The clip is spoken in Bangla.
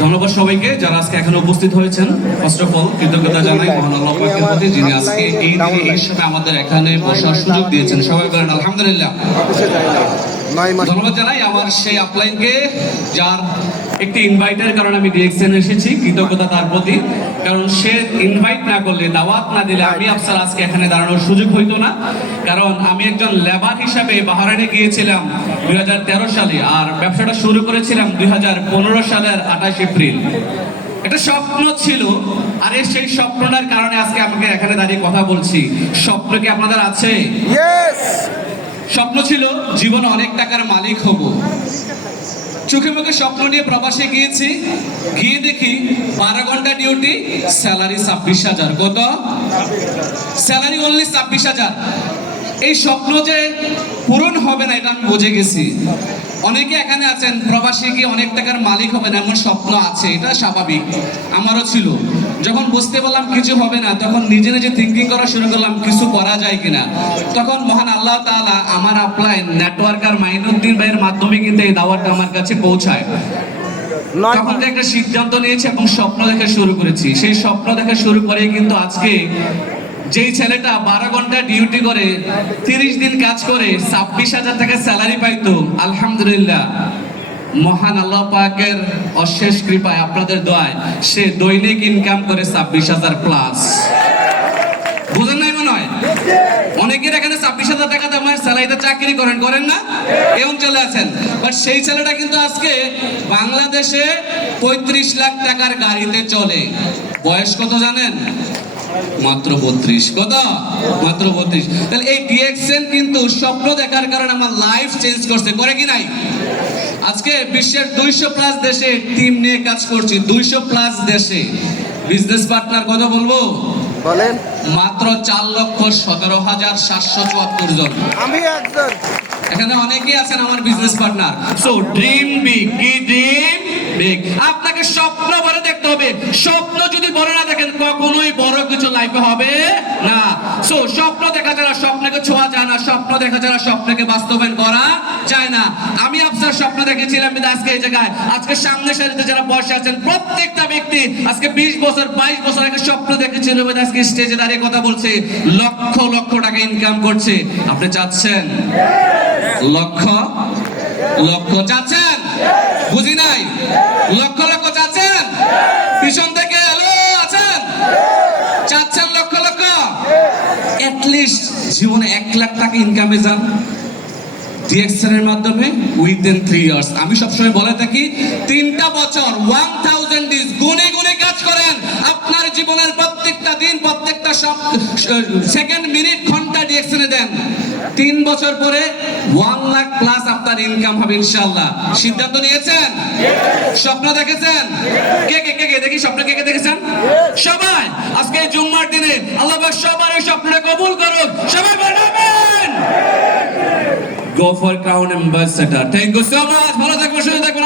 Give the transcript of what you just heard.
ধন্যবাদ সবাইকে যারা আজকে এখানে উপস্থিত হয়েছেন। ফার্স্ট অফ অল কৃতজ্ঞতা জানাই মহান আল্লাহ পাকের প্রতি, যিনি আজকে এই দিনে এই সময় আমাদের এখানে বসার সুযোগ দিয়েছেন। সবাই বলেন আলহামদুলিল্লাহ। ধন্যবাদ জানাই আমার সেই আপলাইনকে, যার একটি ইনভাইটের কারণে আমি ডিএক্সএন এসেছি। কৃতজ্ঞতা তার প্রতি, কারণ সে ইনভাইট না করলে, দাওয়াত না দিলে আমি আফসার আজকে এখানে দাঁড়ানোর সুযোগ হইতো না। কারণ আমি একজন লেবার হিসাবে বাহরাইনে গিয়েছিলাম 2013 সালে, আর ব্যবসাটা শুরু করেছিলাম 2015 সালের 28 এপ্রিল। একটা স্বপ্ন ছিল, আর সেই স্বপ্নটার কারণে আজকে আমাকে এখানে দাঁড়িয়ে কথা বলছি। স্বপ্ন কি আপনাদের আছে? স্বপ্ন ছিল জীবনে অনেক টাকার মালিক হব। চোখে মুখে স্বপ্ন নিয়ে প্রবাসে গিয়েছি, গিয়ে দেখি 12 ঘন্টা ডিউটি, স্যালারি 26,000। কত? Salary only 26,000। এই স্বপ্ন যে পূরণ হবে না এটা আমি বুঝে গেছি। অনেকে এখানে আছেন প্রবাসী গিয়ে অনেক টাকার মালিক হবে না এমন স্বপ্ন আছে, এটা স্বাভাবিক, আমারও ছিল। যখন বুঝতে পারলাম কিছু হবে না, তখন নিজে নিজে থিঙ্কিং করা শুরু করলাম কিছু করা যায় কিনা। তখন মহান আল্লাহ তাআলা আমার আপলাইন নেটওয়ার্কার মাইনুদ্দিন ভাইয়ের মাধ্যমে কিন্তু এই দাওয়াতটা আমার কাছে পৌঁছায়। তখন একটা সিদ্ধান্ত নিয়েছি এবং স্বপ্ন দেখা শুরু করেছি। সেই স্বপ্ন দেখা শুরু করে কিন্তু আজকে যেই ছেলেটা 12 ঘন্টা ডিউটি করে 30 দিন কাজ করে 26,000 টাকা স্যালারি পাইতো, আলহামদুলিল্লাহ মহান আল্লাহ পাকের অশেষ কৃপায়, আপনাদের দোয়ায় সে দৈনিক ইনকাম করে 26,000 প্লাস। বুঝেন নাই মনে হয়? অনেকের এখানে 26,000 টাকা দামের স্যালারিতে চাকরি করেন না, এই অঞ্চলে আছেন। বাট সেই ছেলেটা কিন্তু আজকে বাংলাদেশে 35 লাখ টাকার গাড়িতে চলে। বয়স কত জানেন? মাত্র 32। কত? মাত্র 32। তাহলে এই ডিএক্সএন কিন্তু স্বপ্ন দেখার কারণে আমার লাইফ চেঞ্জ করছে, করে কি নাই? আজকে বিশ্বের 200+ দেশে টিম নিয়ে কাজ করছি, 200+ দেশে। বিজনেস পার্টনার কত বলবো? বলেন। মাত্র 4,17,774 জন। আমি একজন। এখানে অনেকেই আছেন আমার business partner. So dream big. কি ড্রিম বিগ? আপনাকে স্বপ্ন বড় দেখতে হবে। স্বপ্ন যদি বড় না দেখেন কখনোই বড় কিছু লাইফে হবে না। সো স্বপ্ন দেখা ছাড়া স্বপ্নকে ছোঁয়া যায় না, স্বপ্ন দেখা ছাড়া স্বপ্নকে বাস্তবায়ন করা যায় না। আমি আপনার স্বপ্ন দেখেছিলাম, কিন্তু আজকে এই জায়গায়, আজকে সামনে সারিতে যারা বসে আছেন প্রত্যেকটা ব্যক্তি আজকে 20 বছর 22 বছর আগে স্বপ্ন দেখেছিল, আজকে স্টেজে দাঁড়িয়ে কথা বলছে, লক্ষ লক্ষ টাকা ইনকাম করছে। আপনি চাচ্ছেন? লক্ষ লক্ষ চাচ্ছেন? বুঝি নাই। লক্ষ লক্ষ চাচ্ছেন? পিছন থেকে হ্যালো আছেন? চাচ্ছেন লক্ষ লক্ষ? অ্যাটলিস্ট জীবনে 1 লাখ টাকা ইনকামে যান ডিএক্সএন এর মাধ্যমে উইদিন 3 ইয়ার্স। আমি সবসময় বলে থাকি 3টা বছর 1000 ডেজ গুনে গুনে কাজ করেন। আপনার জীবনের প্রত্যেকটা দিন, প্রত্যেকটা সেকেন্ড, মিনিট, ঘন্টা ডিএক্সএন এ দেন। 3 বছর পরে 1 লাখ প্লাস আপনার ইনকাম হবে ইনশাআল্লাহ। সিদ্ধান্ত নিয়েছেন? স্বপ্ন দেখেছেন? কে কে কে কে দেখি স্বপ্ন কে কে দেখেছেন? সবাই। আজকে জুম্মার দিনে আল্লাহ পাক সবার এই স্বপ্নটা কবুল করুন। সবাই বলুন আমিন। Go for Crown Ambassador. Thank you so much. ভালো থাকবেন, সুস্থ থাকবেন।